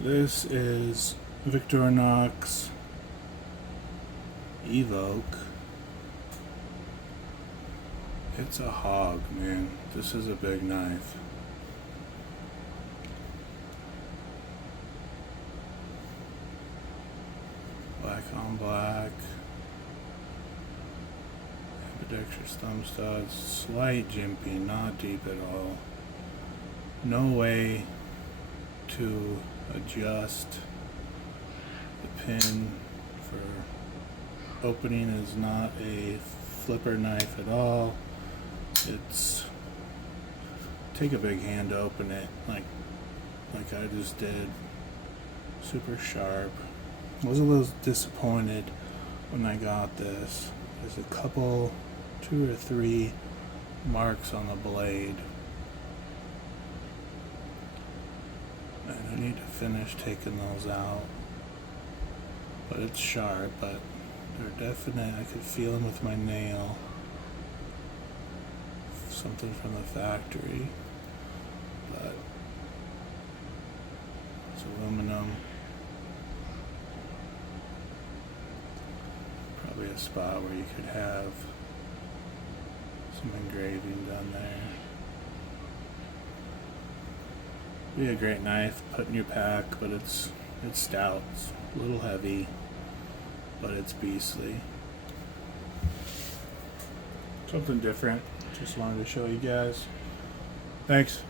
This is Victorinox Evoke. It's a hog, man. This is a big knife. Black on black. Ambidextrous thumb studs. Slight jimping, not deep at all. No way to adjust the pin for opening. Is not a flipper knife at all. It's take a big hand to open it like I just did. Super sharp. I was a little disappointed when I got this. There's a couple, 2 or 3 marks on the blade, and I need to finish taking those out. But it's sharp, but they're definite. I could feel them with my nail. Something from the factory, but it's aluminum. Probably a spot where you could have some engraving done there. Be a great knife, put in your pack, but it's stout. It's a little heavy, but it's beastly. Something different. Just wanted to show you guys. Thanks.